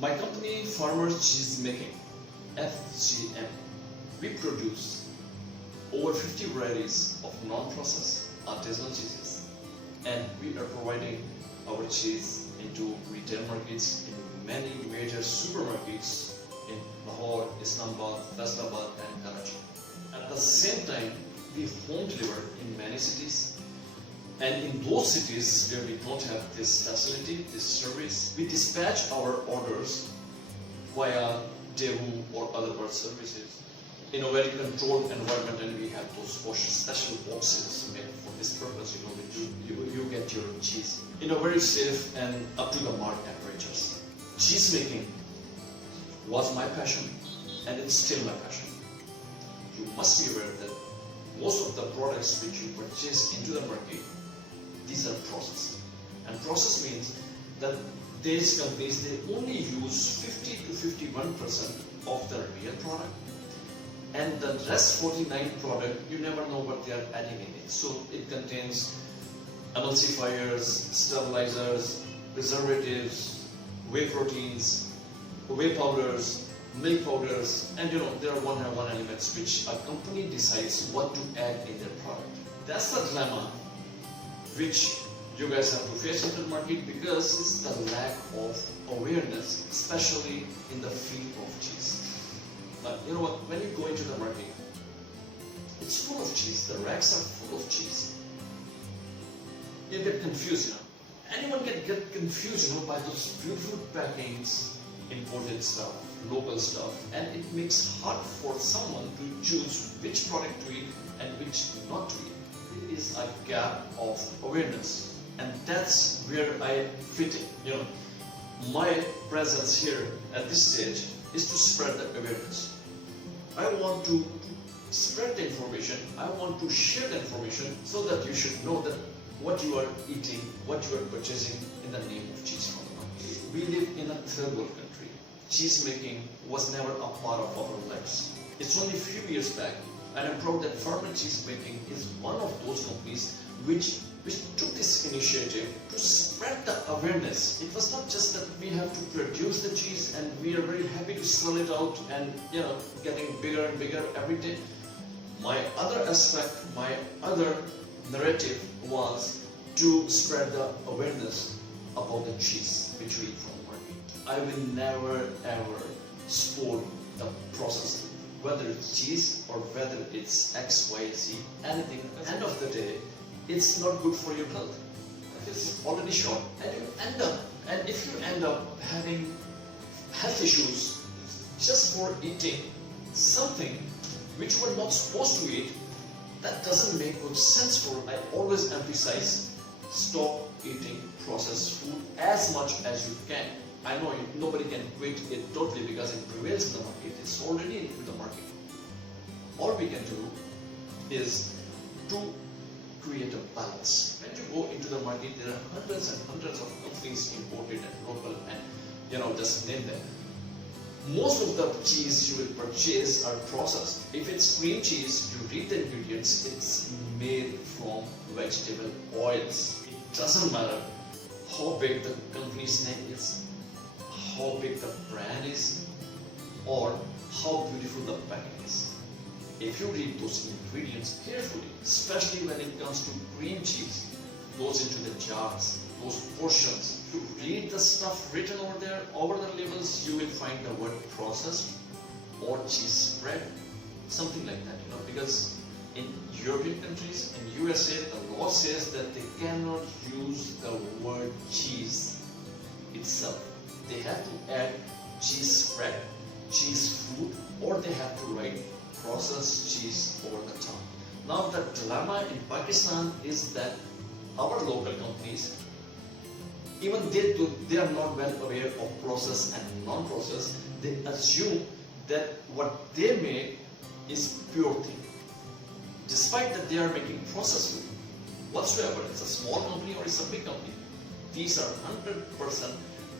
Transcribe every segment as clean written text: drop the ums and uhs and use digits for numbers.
My company, Farmers Cheese Making, FGM, we produce over 50 varieties of non-processed artisanal cheeses, and we are providing our cheese into retail markets in many major supermarkets in Lahore, Islamabad, Faisalabad and Karachi. At the same time, we home deliver in many cities, and in those cities where we don't have this facility, this service, we dispatch our orders via Daewoo or other bird services in a very controlled environment, and we have those special boxes made for this purpose, you get your cheese in a very safe and up to the mark temperatures. Cheese making was my passion, and it's still my passion. You must be aware that most of the products which you purchase into the market, these are processed. And process means that these companies, they only use 50 to 51% of the real product, and the rest 49 product, you never know what they are adding in it. So it contains emulsifiers, stabilizers, preservatives, whey proteins, whey powders, milk powders, and there are one elements which a company decides what to add in their product. That's the dilemma which you guys have to face in the market, because it's the lack of awareness, especially in the field of cheese. But you know what, when you go into the market, it's full of cheese, the racks are full of cheese. You get confused, Anyone can get confused, by those beautiful packings, imported stuff, local stuff, and it makes hard for someone to choose which product to eat and which not to eat. There is a gap of awareness, and that's where I fit in. My presence here at this stage is to spread the awareness. I want to spread the information, I want to share the information so that you should know that what you are eating, what you are purchasing in the name of cheese from the market. We live in a third world country. Cheese making was never a part of our lives. It's only a few years back, and I'm proud that Farmers Cheese Making is one of those companies which took this initiative to spread the awareness. It was not just that we have to produce the cheese and we are very happy to sell it out and getting bigger and bigger every day. My other aspect, my other narrative was to spread the awareness about the cheese which we eat from the market. I will never ever support the process, whether it's cheese or whether it's X, Y, Z, anything. At the end of the day, it's not good for your health. It's already short, and if you end up having health issues just for eating something which you were not supposed to eat, that doesn't make good sense for. I always emphasize, stop eating processed food as much as you can. I know nobody can quit it totally because it prevails in the market. It's already in the market. All we can do is to create a balance. When you go into the market, there are hundreds and hundreds of companies, imported and local, and just name them. Most of the cheese you will purchase are processed. If it's cream cheese, you read the ingredients, it's made from vegetable oils. It doesn't matter how big the company's name is, how big the brand is, or how beautiful the packing is. If you read those ingredients carefully, especially when it comes to cream cheese, goes into the jars, those portions, if you read the stuff written over there, over the labels, you will find the word processed or cheese spread, something like that, because in European countries, in USA, the law says that they cannot use the word cheese itself. They have to add cheese spread, cheese food, or they have to write processed cheese over the top. Now the dilemma in Pakistan is that our local companies, even they are not well aware of processed and non-processed. They assume that what they make is pure thing, despite that they are making processed food whatsoever. It's a small company or it's a big company. These are 100%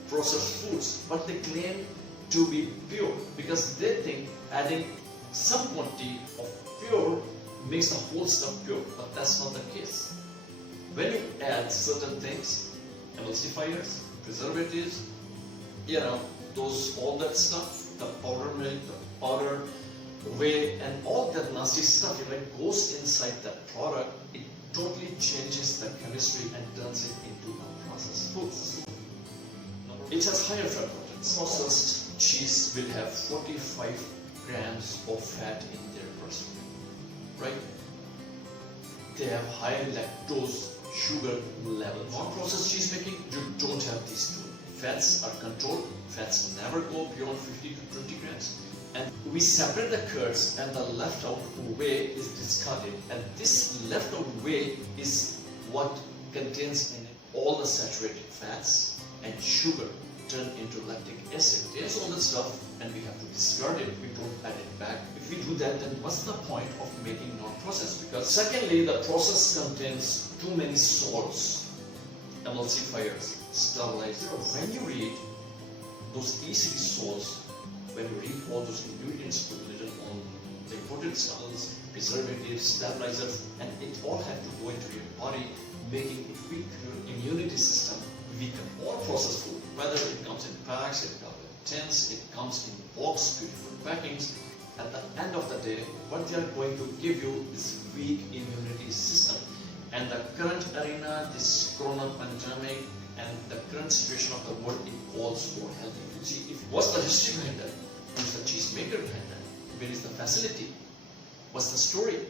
processed foods, but they claim to be pure because they think adding some quantity of pure makes the whole stuff pure, but that's not the case. When you add certain things, emulsifiers, preservatives, all that stuff, the powder milk, the powder whey, and all that nasty stuff, if it goes inside that product, it totally changes the chemistry and turns it into a processed food. It has higher fat content. Processed cheese will have 45 grams of fat in their person, right? They have high lactose sugar level. Non-processed cheese making, you don't have these two. Fats are controlled. Fats never go beyond 50 to 20 grams. And we separate the curds, and the left out whey is discarded. And this left out whey is what contains in it all the saturated fats and sugar turned into lactic acid. There's all the stuff, and we have to discard it. We don't add it back. If we do that, then what's the point of making non-processed? Because secondly, the process contains too many salts, emulsifiers, stabilizers. When you read those ECD salts, when you read all those ingredients written on the imported salts, preservatives, stabilizers, and it all have to go into your body, making it weak your immunity system, weaken. All processed food, whether it comes in packs, it comes in tins, it comes in box, beautiful packings, at the end of the day, what they are going to give you is weak immunity system. And the current arena, this corona pandemic, and the current situation of the world, it calls for healthy food. See, what's the history behind that? Who is the cheese maker behind that? Where is the facility? What's the story?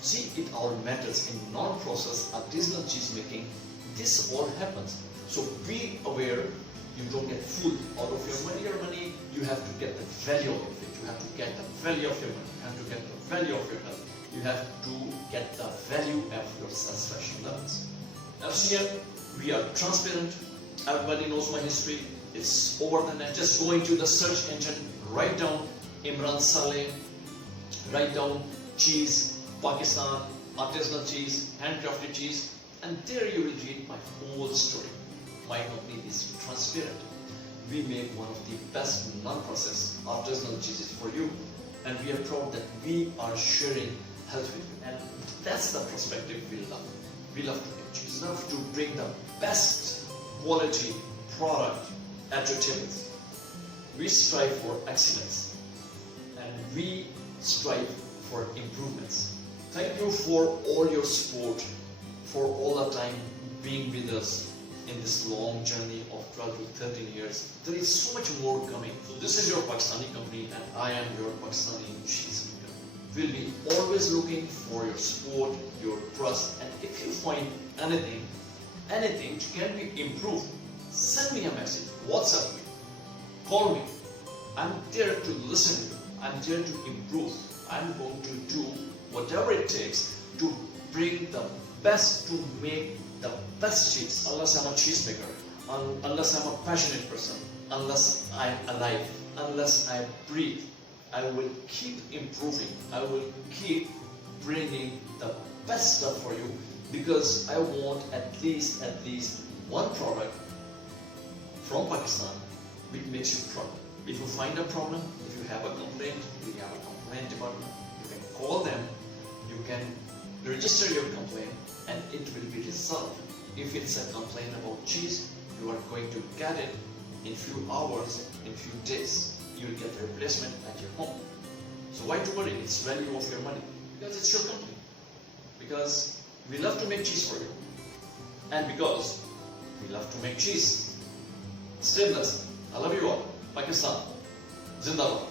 See, it all matters in non-processed artisanal cheese making. This all happens. So be aware. You don't get food out of your money. Your money, you have to get the value of it. You have to get the value of your money. You have to get the value of your health. You have to get the value of your satisfaction levels. FCM, we are transparent. Everybody knows my history. It's over the net. Just go into the search engine, write down Imran Saleh, write down cheese, Pakistan, artisanal cheese, handcrafted cheese, and there you will read my whole story. My company is transparent. We make one of the best non-processed artisanal cheeses for you, and we are proud that we are sharing health with you. And that's the perspective we love. We love to make cheese. We love to bring the best quality product at your tables. We strive for excellence, and we strive for improvements. Thank you for all your support, for all the time being with us in this long journey of 12 to 13 years. There is so much more coming. So this is your Pakistani company, and I am your Pakistani cheese maker. We'll be always looking for your support, your trust, and if you find anything can be improved, send me a message, WhatsApp me, call me. I'm there to listen to you. I'm there to improve. I'm going to do whatever it takes to bring the best, to make the best cheese. Unless I'm a cheese maker, unless I'm a passionate person, unless I'm alive, unless I breathe, I will keep improving. I will keep bringing the best stuff for you, because I want at least one product from Pakistan which makes you proud. If you find a problem, if you have a complaint, we have a complaint department. You can call them, you can register your complaint, and it will be resolved. If it's a complaint about cheese, you are going to get it in few hours, in few days. You will get a replacement at your home. So why to worry? It's value of your money, because it's your company. Because we love to make cheese for you, and because we love to make cheese. Stay blessed. I love you all. Pakistan. Zindabad.